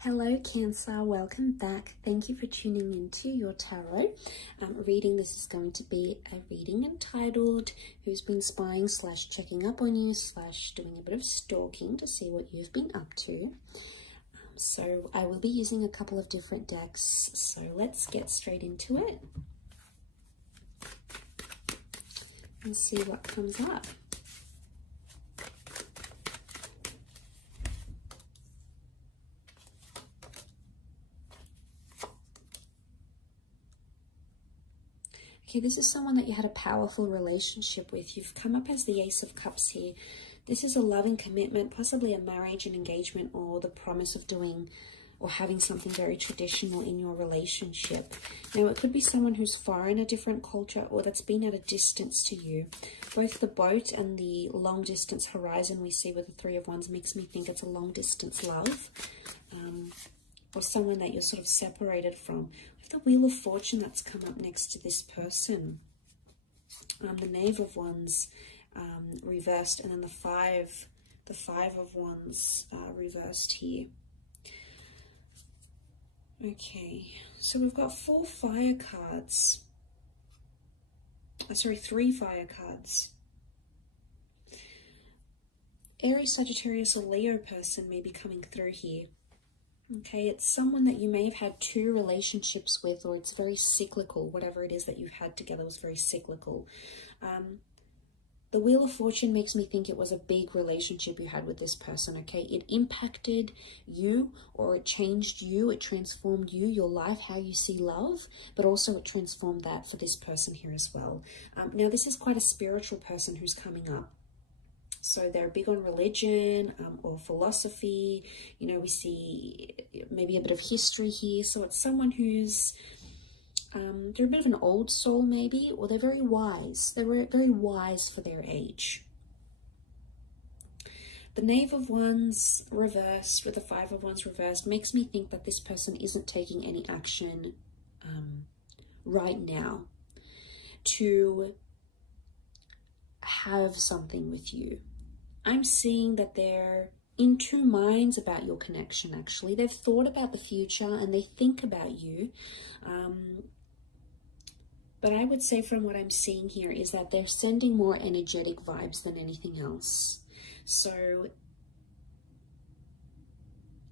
Hello Cancer, welcome back. Thank you for tuning into your tarot reading. This is going to be a reading entitled Who's Been Spying / Checking Up on You / Doing a bit of stalking to see what you've been up to. So I will be using a couple of different decks, so let's get straight into it and see what comes up. Okay, this is someone that you had a powerful relationship with. You've come up as the Ace of Cups here. This is a loving commitment, possibly a marriage, an engagement, or the promise of doing or having something very traditional in your relationship. Now, it could be someone who's far in a different culture or that's been at a distance to you. Both the boat and the long distance horizon we see with the Three of Wands makes me think it's a long distance love. Or someone that you're sort of separated from. With the Wheel of Fortune that's come up next to this person. The Knave of Wands reversed, and then the Five of Wands reversed here. Okay, so we've got 4 fire cards. Sorry, 3 fire cards. Aries, Sagittarius, or Leo person may be coming through here. Okay, it's someone that you may have had 2 relationships with, or it's very cyclical. Whatever it is that you've had together was very cyclical. The Wheel of Fortune makes me think it was a big relationship you had with this person, okay? It impacted you, or it changed you, it transformed you, your life, how you see love, but also it transformed that for this person here as well. Now, this is quite a spiritual person who's coming up. So they're big on religion or philosophy. You know, we see maybe a bit of history here. So it's someone who's, they're a bit of an old soul maybe, or they're very wise. They were very wise for their age. The Knave of Wands reversed with the Five of Wands reversed makes me think that this person isn't taking any action right now to have something with you. I'm seeing that they're in 2 minds about your connection, actually. They've thought about the future and they think about you. But I would say from what I'm seeing here is that they're sending more energetic vibes than anything else. So,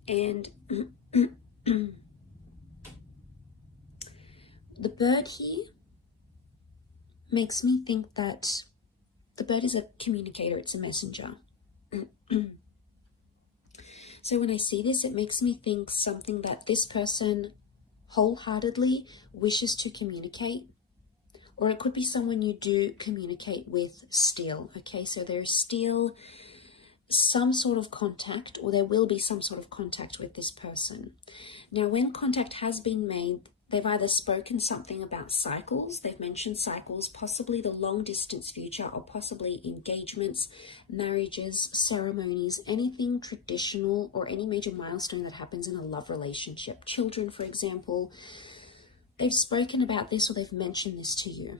and the bird here makes me think that the bird is a communicator, it's a messenger. So when I see this, it makes me think something that this person wholeheartedly wishes to communicate, or it could be someone you do communicate with still, okay? So there's still some sort of contact, or there will be some sort of contact with this person. Now, when contact has been made, they've either spoken something about cycles, they've mentioned cycles, possibly the long distance future, or possibly engagements, marriages, ceremonies, anything traditional, or any major milestone that happens in a love relationship. Children, for example, they've spoken about this, or they've mentioned this to you.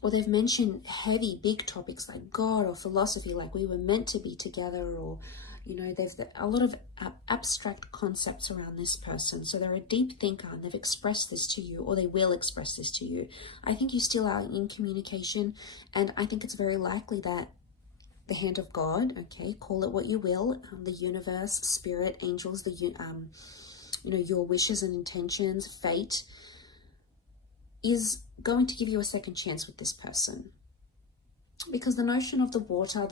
Or they've mentioned heavy, big topics like God or philosophy, like we were meant to be together, or you know, they've a lot of abstract concepts around this person. So they're a deep thinker and they've expressed this to you, or they will express this to you. I think you still are in communication, and I think it's very likely that the hand of God, okay, call it what you will, the universe, spirit, angels, you know, your wishes and intentions, fate, is going to give you a second chance with this person. Because the notion of the water,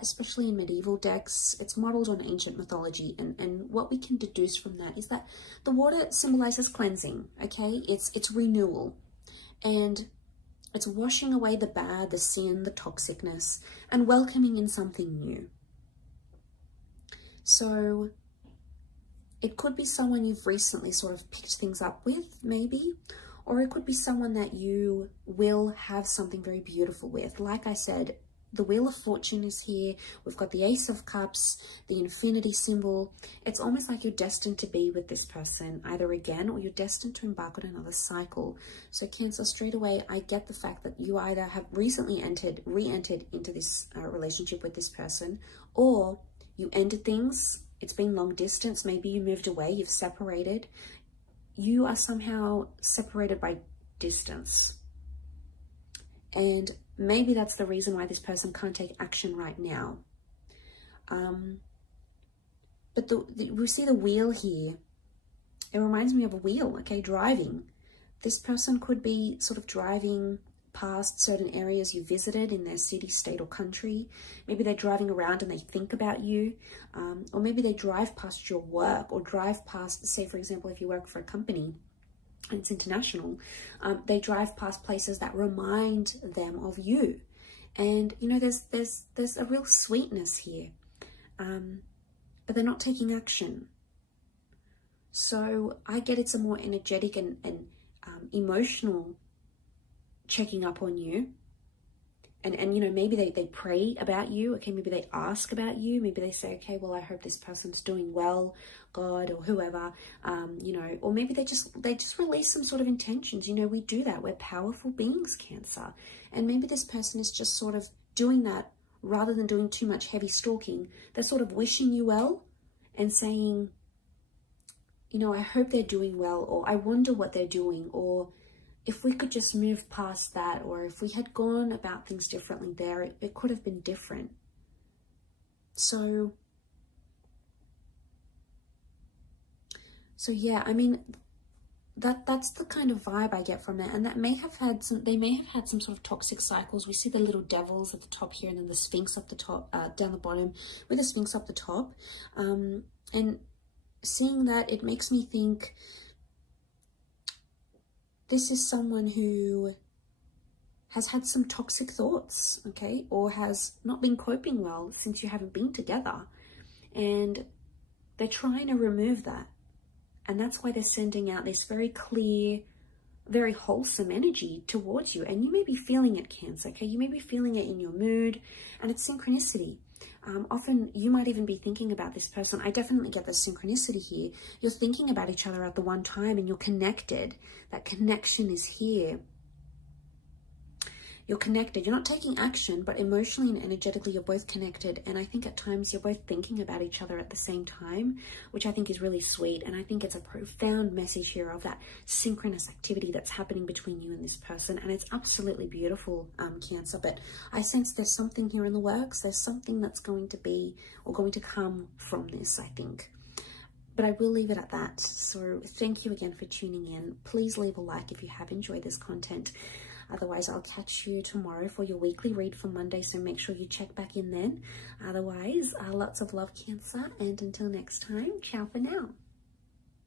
especially in medieval decks, it's modeled on ancient mythology. And what we can deduce from that is that the water symbolizes cleansing, okay? It's renewal. And it's washing away the bad, the sin, the toxicness, and welcoming in something new. So it could be someone you've recently sort of picked things up with, maybe. Or it could be someone that you will have something very beautiful with. Like I said, the Wheel of Fortune is here. We've got the Ace of Cups, the infinity symbol. It's almost like you're destined to be with this person either again, or you're destined to embark on another cycle. So Cancer, straight away, I get the fact that you either have recently re-entered into this relationship with this person, or you ended things. It's been long distance. Maybe you moved away, you've separated. You are somehow separated by distance. And maybe that's the reason why this person can't take action right now. But we see the wheel here. It reminds me of a wheel, okay, driving. This person could be sort of driving past certain areas you visited in their city, state, or country. Maybe they're driving around and they think about you. Or maybe they drive past your work, or drive past, say, for example, if you work for a company and it's international, they drive past places that remind them of you. And, you know, there's a real sweetness here. But they're not taking action. So I get it's a more energetic and emotional checking up on you. And you know, maybe they pray about you. Okay, maybe they ask about you. Maybe they say, okay, well, I hope this person's doing well, God, or whoever, you know, or maybe they just release some sort of intentions. You know, we do that. We're powerful beings, Cancer. And maybe this person is just sort of doing that rather than doing too much heavy stalking. They're sort of wishing you well and saying, you know, I hope they're doing well, or I wonder what they're doing, or if we could just move past that, or if we had gone about things differently there, it could have been different. So yeah, I mean, that's the kind of vibe I get from it. And that they may have had some sort of toxic cycles. We see the little devils at the top here, and then the Sphinx up the top, down the bottom, with the Sphinx up the top. And seeing that, it makes me think this is someone who has had some toxic thoughts, okay, or has not been coping well since you haven't been together. And they're trying to remove that. And that's why they're sending out this very clear, very wholesome energy towards you. And you may be feeling it, Cancer, okay? You may be feeling it in your mood, and it's synchronicity. Often you might even be thinking about this person. I definitely get the synchronicity here. You're thinking about each other at the one time, and you're connected. That connection is here. You're connected. You're not taking action, but emotionally and energetically, you're both connected. And I think at times you're both thinking about each other at the same time, which I think is really sweet. And I think it's a profound message here of that synchronous activity that's happening between you and this person. And it's absolutely beautiful, Cancer. But I sense there's something here in the works. There's something that's going to be, or going to come from this, I think. But I will leave it at that. So thank you again for tuning in. Please leave a like if you have enjoyed this content. Otherwise, I'll catch you tomorrow for your weekly read for Monday, so make sure you check back in then. Otherwise, lots of love, Cancer, and until next time, ciao for now.